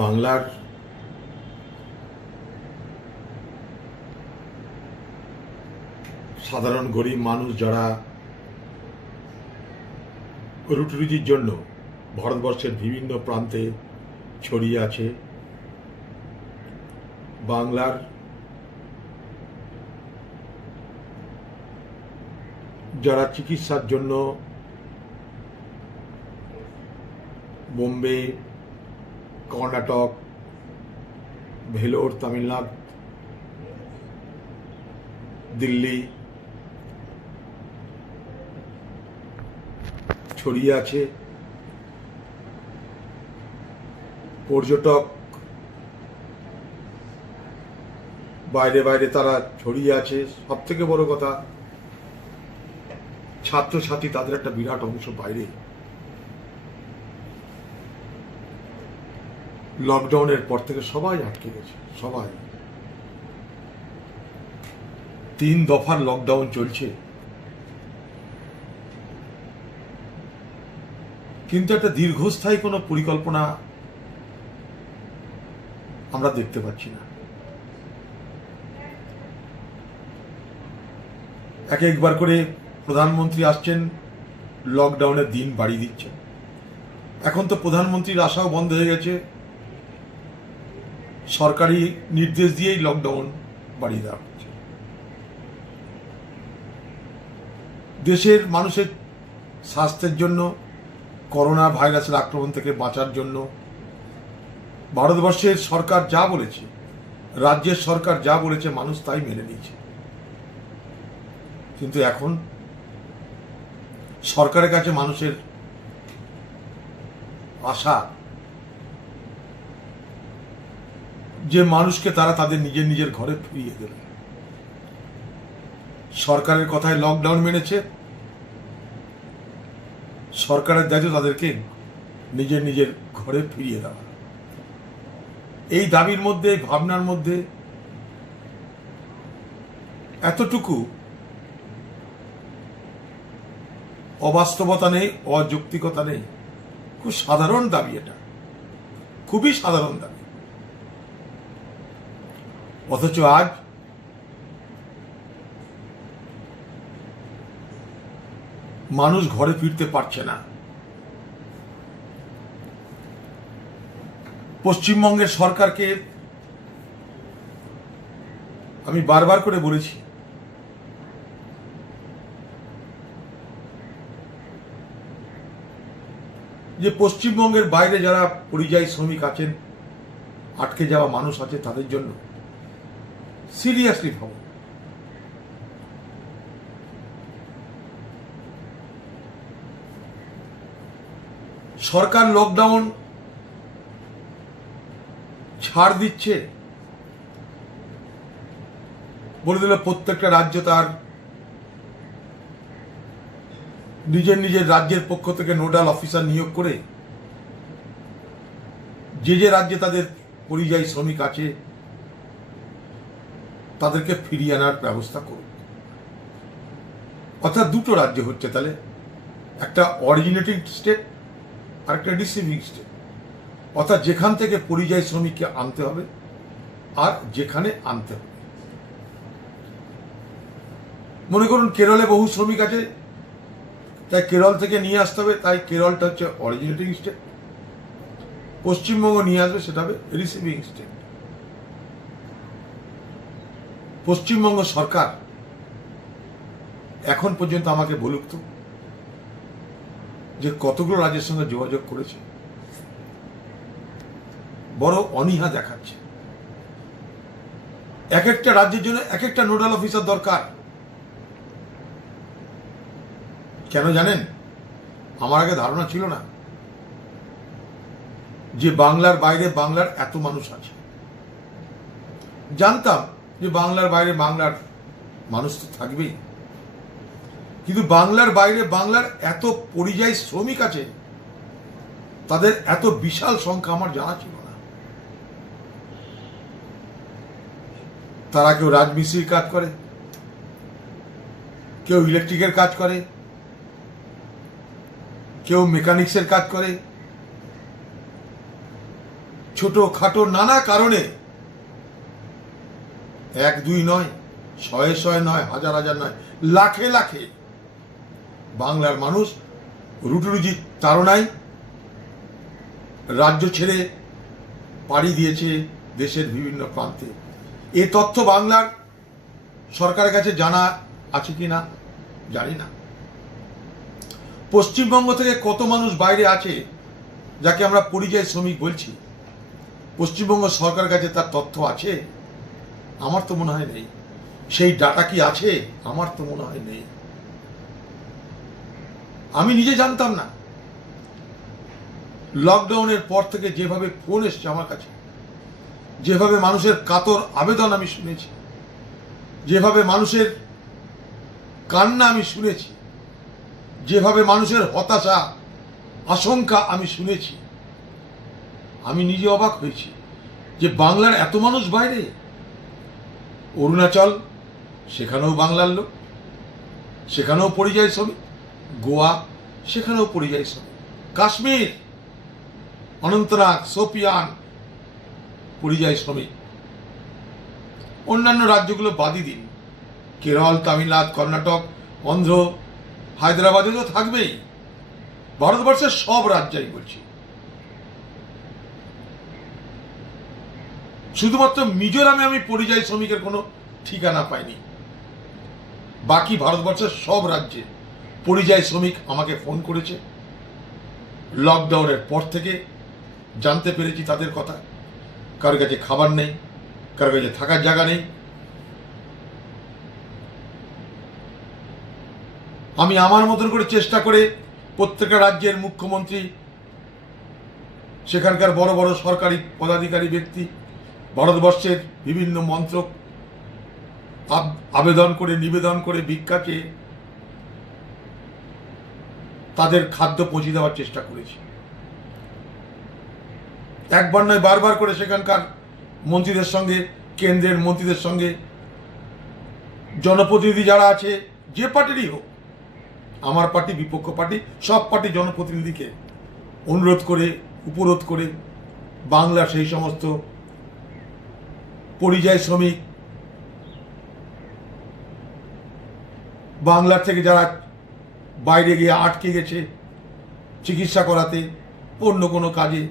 বাংলার সাধারণ গরিব মানুষ যারা রুটি রুজির জন্য ভারতবর্ষের বিভিন্ন প্রান্তে ছড়িয়ে আছে, বাংলার যারা চিকিৎসার জন্য বোম্বে, কর্ণাটক, ভেলোর, তামিলনাড়ু, দিল্লি ছড়িয়ে আছে, পর্যটক বাইরে বাইরে তারা ছড়িয়ে আছে, সব থেকে বড় কথা ছাত্রছাত্রী তাদের একটা বিরাট অংশ বাইরে। লকডাউনের পর থেকে সবাই আটকে গেছে, সবাই। 3 দফার লকডাউন চলছে, কিন্তু একটা দীর্ঘস্থায়ী কোনো পরিকল্পনা আমরা দেখতে পাচ্ছি না। একবার করে প্রধানমন্ত্রী আসছেন, লকডাউনের দিন বাড়িয়ে দিচ্ছেন। এখন তো প্রধানমন্ত্রীর আশাও বন্ধ হয়ে গেছে, সরকারি নির্দেশ দিয়েই লকডাউন বাড়িয়ে দেওয়া হচ্ছে। দেশের মানুষের স্বাস্থ্যের জন্য, করোনা ভাইরাসের আক্রমণ থেকে বাঁচার জন্য ভারতবর্ষের সরকার যা বলেছে, রাজ্যের সরকার যা বলেছে, মানুষ তাই মেনে নিয়েছে। কিন্তু এখন সরকারের কাছে মানুষের আশা যে মানুষকে তারা তাদের নিজের নিজের ঘরে ফিরিয়ে দেবে। সরকারের কথায় লকডাউন মেনেছে, সরকারের দায়িত্ব তাদেরকে নিজের নিজের ঘরে ফিরিয়ে দেওয়া। এই দাবির মধ্যে, ভাবনার মধ্যে এতটুকু অবাস্তবতা নেই, অযৌক্তিকতা নেই। খুব সাধারণ দাবি, এটা খুবই সাধারণ দাবি। অথচ আজ মানুষ ঘরে ফিরতে পারছে না। পশ্চিমবঙ্গের সরকারকে আমি বারবার করে বলেছি, যে পশ্চিমবঙ্গের বাইরে যারা পরিযায়ী শ্রমিক আছেন, আটকে যাওয়া মানুষ আছে, তাদের জন্য সিরিয়াসলি ভাবুন। সরকার লকডাউন ছাড় দিচ্ছে, বলে দিল প্রত্যেকটা রাজ্য তার নিজের নিজের রাজ্যের পক্ষ থেকে নোডাল অফিসার নিয়োগ করে যে যে রাজ্যে তাদের পরিযায়ী শ্রমিক আছে তাদেরকে ফিরিয়ে আনার ব্যবস্থা করুক। অর্থাৎ দুটো রাজ্য হচ্ছে তাহলে, একটা অরিজিনেটিং স্টেট আর একটা রিসিভিং স্টেট। অর্থাৎ যেখান থেকে পরিযায়ী শ্রমিককে আনতে হবে আর যেখানে আনতে হবে। মনে করুন কেরলে বহু শ্রমিক আছে, তাই কেরল থেকে নিয়ে আসতে হবে, তাই কেরলটা হচ্ছে অরিজিনেটিং স্টেট। পশ্চিমবঙ্গ নিয়ে আসবে, সেটা হবে রিসিভিং স্টেট। পশ্চিমবঙ্গ সরকার এখন পর্যন্ত আমাকে বলুক তো, যে কতগুলো রাজ্যের সঙ্গে যোগাযোগ করেছে। বড় অনীহা দেখাচ্ছে। এক একটা রাজ্যের জন্য এক একটা নোডাল অফিসার দরকার। কেন জানেন? আমার আগে ধারণা ছিল না যে বাংলার বাইরে বাংলার এত মানুষ আছে। জানতাম যে বাংলার বাইরে বাংলার মানুষ তো থাকবেই, কিন্তু বাংলার বাইরে বাংলার এত পরিযায়ী শ্রমিক আছে, তাদের এত বিশাল সংখ্যা আমার জানা ছিল না। তারা কেউ রাজমিস্ত্রির কাজ করে, কেউ ইলেকট্রিকের কাজ করে, কেউ মেকানিক্সের কাজ করে, ছোট খাটো নানা কারণে, এক দুই নয়, শয়ে শয়ে নয়, হাজার হাজার নয়, লাখে লাখে বাংলার মানুষ রুটিরুজির তাড়নায় রাজ্য ছেড়ে পাড়ি দিয়েছে দেশের বিভিন্ন প্রান্তে। এ তথ্য বাংলার সরকারের কাছে জানা আছে কি না জানি না। পশ্চিমবঙ্গ থেকে কত মানুষ বাইরে আছে যাকে আমরা পরিযায়ী শ্রমিক বলছি, পশ্চিমবঙ্গ সরকারের কাছে তার তথ্য আছে? আমার তো মনে হয় নেই। সেই ডাটা কি আছে? আমার তো মনে হয় নেই। আমি নিজে জানতাম না। লকডাউনের পর থেকে যেভাবে ফোন এসছে আমার কাছে, যেভাবে মানুষের কাতর আবেদন আমি শুনেছি, যেভাবে মানুষের কান্না আমি শুনেছি, যেভাবে মানুষের হতাশা আশঙ্কা আমি শুনেছি, আমি নিজে অবাক হয়েছি যে বাংলার এত মানুষ বাইরে। অরুণাচল, সেখানেও বাংলার লোক, সেখানেও পরিযায়ী শ্রমিক। গোয়া, সেখানেও পরিযায়ী শ্রমিক। কাশ্মীর, অনন্তনাগ, সোপিয়ান, পরিযায়ী শ্রমিক। অন্যান্য রাজ্যগুলো বাদই দিন, কেরল, তামিলনাড়ু, কর্ণাটক, অন্ধ্র, হায়দ্রাবাদে তো থাকবেই। ভারতবর্ষের সব রাজ্যই বলছি। শুধুমাত্র মিজোরামে আমি পরিযায়ী শ্রমিকের কোনো ঠিকানা পাইনি। বাকি ভারতবর্ষের সব রাজ্যে পরিযায়ী শ্রমিক আমাকে ফোন করেছে। লকডাউনের পর থেকে জানতে পেরেছি তাদের কথা। কারোর কাছে খাবার নেই, কারোর কাছে থাকার জায়গা নেই। আমি আমার মতন করে চেষ্টা করে প্রত্যেকটা রাজ্যের মুখ্যমন্ত্রী, সেখানকার বড় বড় সরকারি পদাধিকারী ব্যক্তি, ভারতবর্ষের বিভিন্ন মন্ত্রক আবেদন করে, নিবেদন করে, ভিক্ষা চেয়ে তাদের খাদ্য পৌঁছে দেওয়ার চেষ্টা করেছি। একবার নয়, বারবার করে সেখানকার মন্ত্রীদের সঙ্গে, কেন্দ্রের মন্ত্রীদের সঙ্গে, জনপ্রতিনিধি যারা আছে, যে পার্টিরই হোক, আমার পার্টি, বিপক্ষ পার্টি, সব পার্টি জনপ্রতিনিধিকে অনুরোধ করে, উপরোধ করে বাংলার সেই সমস্ত পরিযায়ী শ্রমিক, বাংলার থেকে যারা বাইরে গিয়ে আটকে গেছে চিকিৎসা করাতে, অন্য কোনো কাজে,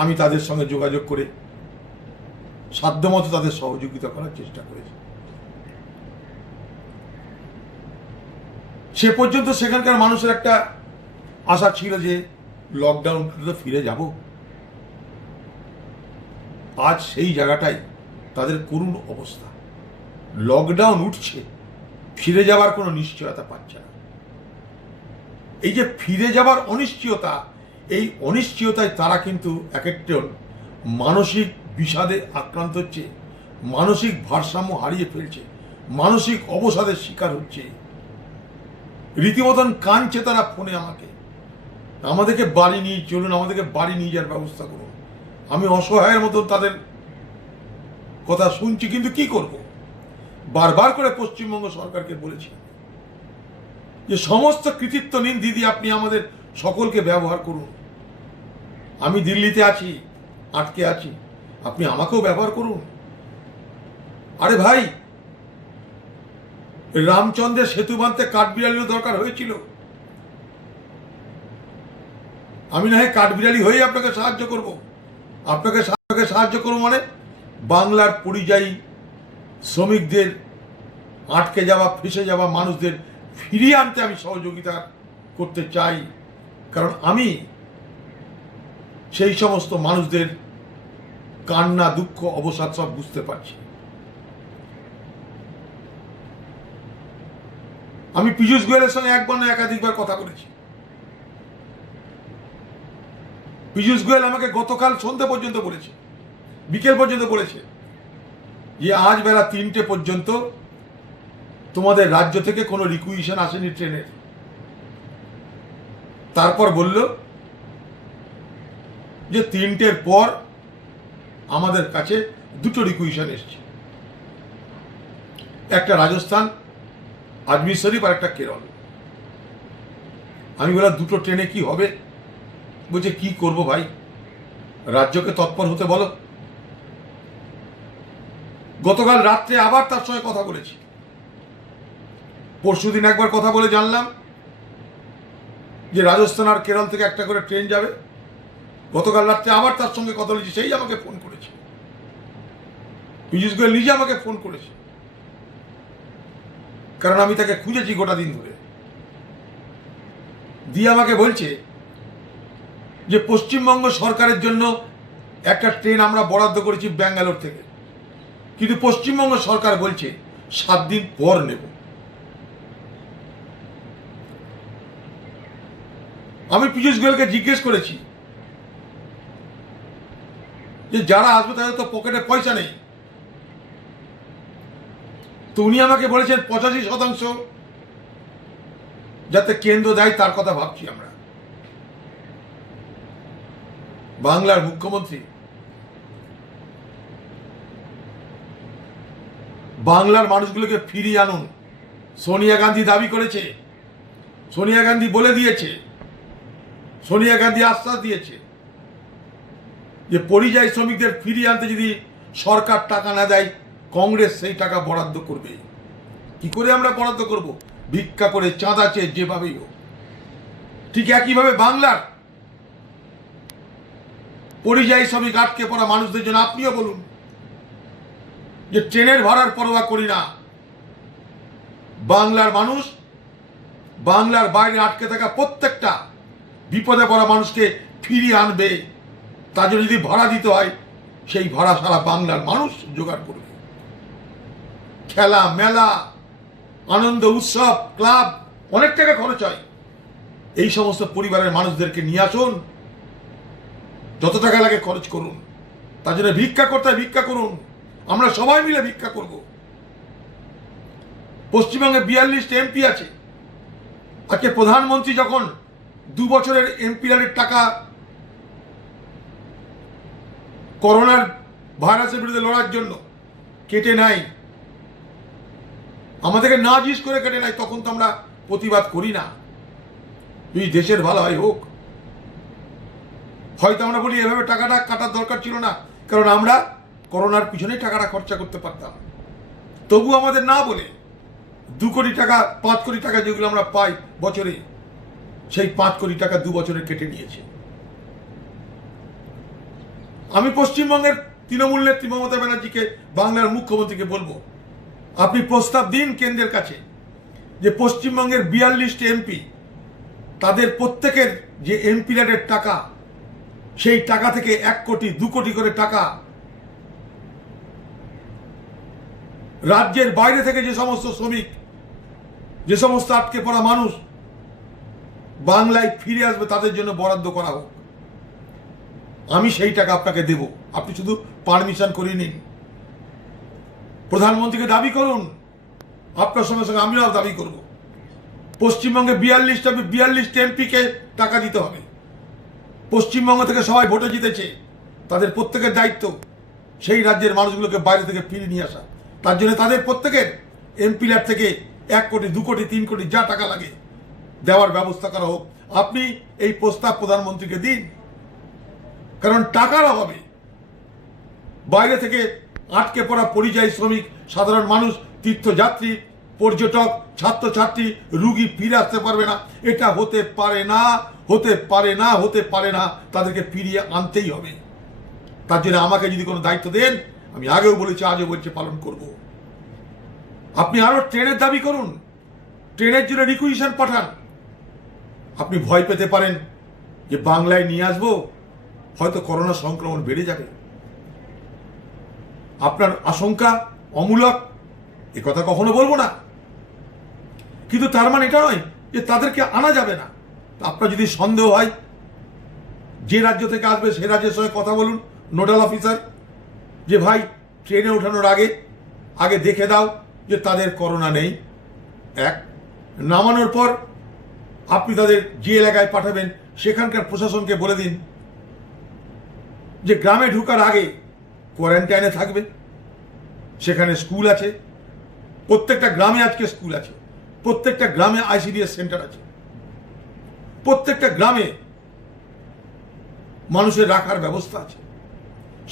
আমি তাদের সঙ্গে যোগাযোগ করে সাধ্যমতো তাদের সহযোগিতা করার চেষ্টা করেছি। সে পর্যন্ত সেখানকার মানুষের একটা আশা ছিল যে লকডাউন তো ফিরে যাব। আজ সেই জায়গাটাই তাদের করুণ অবস্থা। লকডাউন উঠছে, ফিরে যাবার কোনো নিশ্চয়তা পাচ্ছে না। এই যে ফিরে যাবার অনিশ্চয়তা, এই অনিশ্চয়তায় তারা কিন্তু এক একজন মানসিক বিষাদে আক্রান্ত হচ্ছে, মানসিক ভারসাম্য হারিয়ে ফেলছে, মানসিক অবসাদের শিকার হচ্ছে। রীতিমতন কাঁদছে তারা ফোনে আমাদেরকে বাড়ি নিয়ে চলুন, আমাদেরকে বাড়ি নিয়ে যাওয়ার ব্যবস্থা করুন। আমি অসহায়ের মতন তাদের কথা শুনছি, কিন্তু কি করব? বারবার করে পশ্চিমবঙ্গ সরকারকে বলেছি যে সমস্ত কৃতিত্ব নিন দিদি, আপনি আমাদের সকলকে ব্যবহার করুন। আমি দিল্লিতে আছি, আটকে আছি, আপনি আমাকেও ব্যবহার করুন। আরে ভাই, রামচন্দ্রের সেতু বাঁধতে কাঠবিড়ালিরও দরকার হয়েছিল। আমি না হয় কাঠবিড়ালি হয়ে আপনাকে সাহায্য করব। আপনাকে সাহায্য করবো মানে বাংলার পরিযায়ী শ্রমিকদের, আটকে যাওয়া, ফেঁসে যাওয়া মানুষদের ফিরিয়ে আনতে আমি সহযোগিতা করতে চাই। কারণ আমি সেই সমস্ত মানুষদের কান্না, দুঃখ, অবসাদ সব বুঝতে পারছি। আমি পীযূষ গোয়েলের সঙ্গে একবার না একাধিকবার কথা বলেছি। পীযূষ গোয়েল আমাকে গতকাল সন্ধ্যে পর্যন্ত বলেছে, বিকেল পর্যন্ত বলেছে যে আজ বেলা 3টে পর্যন্ত তোমাদের রাজ্য থেকে কোনো রিকুইশন আসেনি ট্রেনের। তারপর বলল যে 3টের পর আমাদের কাছে 2টো রিকুইশন এসছে, একটা রাজস্থান, আজমির শরীফ, আর একটা কেরল। আমি বললাম 2টো ট্রেনে কি হবে? বলছে কি করব ভাই, রাজ্যকে তৎপর হতে বলো। গতকাল রাত্রে আবার তার সঙ্গে কথা বলেছি, পরশুদিন একবার কথা বলে জানলাম যে রাজস্থান আর কেরল থেকে একটা করে ট্রেন যাবে। গতকাল রাত্রে আবার তার সঙ্গে কথা বলেছি, সেই আমাকে ফোন করেছে, পীযূষ গোয়েল নিজে আমাকে ফোন করেছে, কারণ আমি তাকে খুঁজেছি গোটা দিন ধরে। দিয়ে আমাকে বলছে যে পশ্চিমবঙ্গ সরকারের জন্য একটা ট্রেন আমরা বরাদ্দ করেছি ব্যাঙ্গালোর থেকে, কিন্তু পশ্চিমবঙ্গ সরকার বলছে 7 দিন পর নেব। আমি পীযূষ গোয়েলকে জিজ্ঞেস করেছি যে যারা আসবে তাদের তো পকেটে পয়সা নেই, তো উনি আমাকে বলেছেন 85% যাতে কেন্দ্র দেয় তার কথা ভাবছি আমরা। বাংলার মুখ্যমন্ত্রী বাংলার মানুষগুলোকে ফিরিয়ে আনুন। সোনিয়া গান্ধী দাবি করেছে, সোনিয়া গান্ধী বলে দিয়েছে, সোনিয়া গান্ধী আশ্বাস দিয়েছে যে পরিযায়ী শ্রমিকদের ফিরিয়ে আনতে যদি সরকার টাকা না দেয় কংগ্রেস সেই টাকা বরাদ্দ করবে। কি করে আমরা বরাদ্দ করব? ভিক্ষা করে, চাঁদা চেয়ে, যেভাবেই হোক। ঠিক একইভাবে বাংলার পরিযায়ী শ্রমিক আটকে পড়া মানুষদের জন্য আপনিও বলুন যে ট্রেনের ভাড়ার পরোয়া করি না, বাংলার মানুষ, বাংলার বাইরে আটকে থাকা প্রত্যেকটা বিপদে পড়া মানুষকে ফিরিয়ে আনবে। তার জন্য যদি ভাড়া দিতে হয় সেই ভাড়া সারা বাংলার মানুষ জোগাড় করবে। খেলা, মেলা, আনন্দ উৎসব, ক্লাব, অনেক টাকা খরচ হয়। এই সমস্ত পরিবারের মানুষদেরকে নিয়ে আসুন, যত টাকা লাগে খরচ করুন। তার জন্য ভিক্ষা করতে হয়, ভিক্ষা করুন, আমরা সবাই মিলে ভিক্ষা করব। পশ্চিমবঙ্গে 42 এমপি আছে। আজকে প্রধানমন্ত্রী যখন 2 বছরের এমপিআরের টাকা করোনার ভাইরাসের বিরুদ্ধে লড়ার জন্য কেটে নেয়, আমাদেরকে না জিজ্ঞেস করে কেটে নেয়, তখন তো আমরা প্রতিবাদ করি না। যদি দেশের ভালো হয় হোক, হয়তো আমরা বলি এভাবে টাকাটা কাটার দরকার ছিল না, কারণ আমরা করোনার পিছনে টাকাটা খরচা করতে পারতাম। তবু আমাদের না বলে 2 কোটি টাকা, 5 কোটি টাকা যেগুলো আমরা পাই বছরে, সেই 5 কোটি টাকা 2 বছরে কেটে নিয়েছে। আমি পশ্চিমবঙ্গের তৃণমূল নেত্রী মমতা ব্যানার্জিকে, বাংলার মুখ্যমন্ত্রীকে বলবো, আপনি প্রস্তাব দিন কেন্দ্রের কাছে যে পশ্চিমবঙ্গের 42 এমপি, তাদের প্রত্যেকের যে এমপিআরের টাকা, সেই টাকা থেকে 1 কোটি 2 কোটি করে টাকা রাজ্যের বাইরে থেকে যে সমস্ত শ্রমিক, যে সমস্ত আটকে পড়া মানুষ বাংলায় ফিরে আসবে, তাদের জন্য বরাদ্দ করা হোক। আমি সেই টাকা আপনাকে দেব, আপনি শুধু পারমিশন করে নিন। প্রধানমন্ত্রীকে দাবি করুন, আপনার সঙ্গে সঙ্গে আমিও দাবি করব। পশ্চিমবঙ্গে 42 এমপিকে টাকা দিতে হবে। পশ্চিমবঙ্গ থেকে সবাই ভোটে জিতেছে, তাদের প্রত্যেকের দায়িত্ব সেই রাজ্যের মানুষগুলোকে বাইরে থেকে ফিরিয়ে নিয়ে আসা। তার জন্য তাদের প্রত্যেকের এমপিআর থেকে 1 কোটি 2 কোটি 3 কোটি যা টাকা লাগে দেওয়ার ব্যবস্থা করা হোক। আপনি এই প্রস্তাব প্রধানমন্ত্রীকে দিন, কারণ টাকার অভাবে বাইরে থেকে আটকে পড়া পরিযায়ী শ্রমিক, সাধারণ মানুষ, তীর্থযাত্রী, পর্যটক, ছাত্রছাত্রী, রুগী ফিরে আসতে পারবে না। এটা হতে পারে না, হতে পারে না, হতে পারে না। তাদেরকে ফিরিয়ে আনতেই হবে। তার জন্য আমাকে যদি কোনো দায়িত্ব দেন, আমি আগেও বলেছি, আজও বলছি, পালন করব। আপনি আরো ট্রেনের দাবি করুন, ট্রেনের জন্য রিকুইজিশন পাঠান। আপনি ভয় পেতে পারেন যে বাংলায় নিয়ে আসবো, হয়তো করোনা সংক্রমণ বেড়ে যাবে। আপনার আশঙ্কা অমূলক, এ কথা কখনো বলবো না, কিন্তু তার মানে এটা নয় যে তাদেরকে আনা যাবে না। আপনার যদি সন্দেহ হয়, যে রাজ্য থেকে আসবে সে রাজ্যের সঙ্গে কথা বলুন, নোডাল অফিসার, যে ভাই ট্রেনে ওঠানোর আগে দেখে দাও যে তাদের করোনা নেই। নামানোর পর আপনি তাদের যে এলাকায় পাঠাবেন সেখানকার প্রশাসনকে বলে দিন যে গ্রামে ঢোকার আগে কোয়ারেন্টাইনে থাকবে। সেখানে স্কুল আছে, প্রত্যেকটা গ্রামে আজকে স্কুল আছে, প্রত্যেকটা গ্রামে ICDS সেন্টার আছে, প্রত্যেকটা গ্রামে মানুষের রাখার ব্যবস্থা আছে,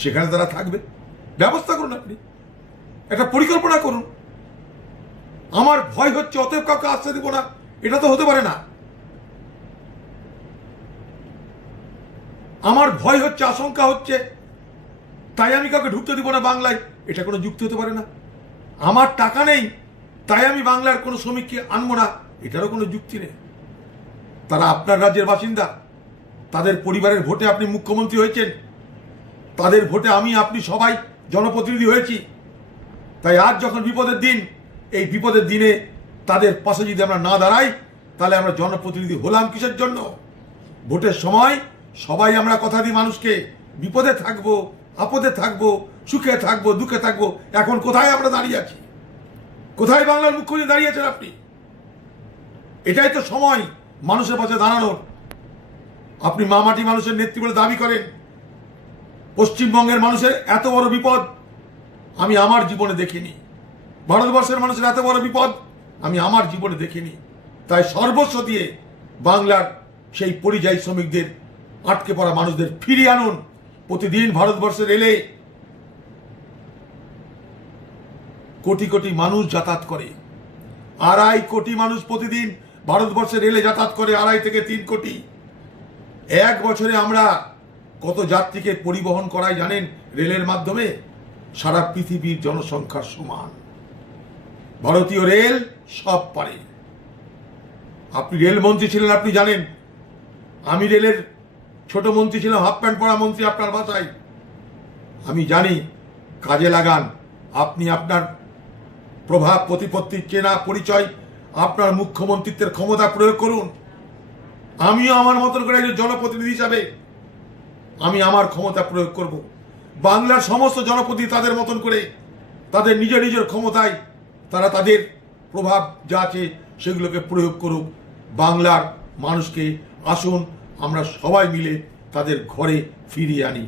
সেখানে তারা থাকবে। ব্যবস্থা করুন, আপনি একটা পরিকল্পনা করুন। আমার ভয় হচ্ছে অতএব কাউকে আসতে দেব না, এটা তো হতে পারে না। আমার ভয় হচ্ছে, আশঙ্কা হচ্ছে, তাই আমি কাউকে ঢুকতে দিব না বাংলায়, এটা কোনো যুক্তি হতে পারে না। আমার টাকা নেই তাই আমি বাংলার কোনো শ্রমিককে আনবো না, এটারও কোনো যুক্তি নেই। তারা আপনার রাজ্যের বাসিন্দা, তাদের পরিবারের ভোটে আপনি মুখ্যমন্ত্রী হয়েছেন, তাদের ভোটে আমি আপনি সবাই জনপ্রতিনিধি হয়েছি। তাই আজ যখন বিপদের দিন, এই বিপদের দিনে তাদের পাশে যদি আমরা না দাঁড়াই, তাহলে আমরা জনপ্রতিনিধি হলাম কিসের জন্য? ভোটের সময় সবাই আমরা কথা দিই মানুষকে, বিপদে থাকবো, আপদে থাকবো, সুখে থাকবো, দুঃখে থাকবো। এখন কোথায় আমরা দাঁড়িয়ে আছি? কোথায় বাংলার মুখ্যমন্ত্রী দাঁড়িয়েছেন আপনি? এটাই তো সময় মানুষের পাশে দাঁড়ানোর। আপনি মামাটি মানুষের নেত্রী বলে দাবি করেন। পশ্চিমবঙ্গের মানুষের এত বড় বিপদ আমি আমার জীবনে দেখিনি, ভারতবর্ষের মানুষের এত বড় বিপদ আমি আমার জীবনে দেখিনি। তাই সর্বস্ব দিয়ে বাংলার সেই পরিযায়ী শ্রমিকদের, আটকে পড়া মানুষদের ফিরিয়ে আনুন। প্রতিদিন ভারতবর্ষের রেলে কোটি কোটি মানুষ যাতায়াত করে, 2.5 কোটি মানুষ প্রতিদিন ভারতবর্ষের রেলে যাতায়াত করে, 2.5 থেকে 3 কোটি। এক বছরে আমরা কত যাত্রীকে পরিবহন করাই জানেন রেলের মাধ্যমে? সারা পৃথিবীর জনসংখ্যার সমান। ভারতীয় রেল সব পারে। আপনি রেলমন্ত্রী ছিলেন, আপনি জানেন। আমি রেলের ছোট মন্ত্রী ছিলাম, হাফ প্যান্ট পরা মন্ত্রী আপনার বাসায়। আমি জানি, কাজে লাগান। আপনি আপনার প্রভাব, প্রতিপত্তি, চেনা পরিচয়, আপনার মুখ্যমন্ত্রিত্বের ক্ষমতা প্রয়োগ করুন। আমিও আমার মতন করে একজন জনপ্রতিনিধি হিসাবে আমি আমার ক্ষমতা প্রয়োগ করব। বাংলার সমস্ত জনপ্রতিনিধি তাদের মতন করে, তাদের নিজের নিজের ক্ষমতায় তারা তাদের প্রভাব যা আছে সেগুলোকে প্রয়োগ করুক। বাংলার মানুষকে আসুন আমরা সবাই মিলে তাদের ঘরে ফিরিয়ে আনি।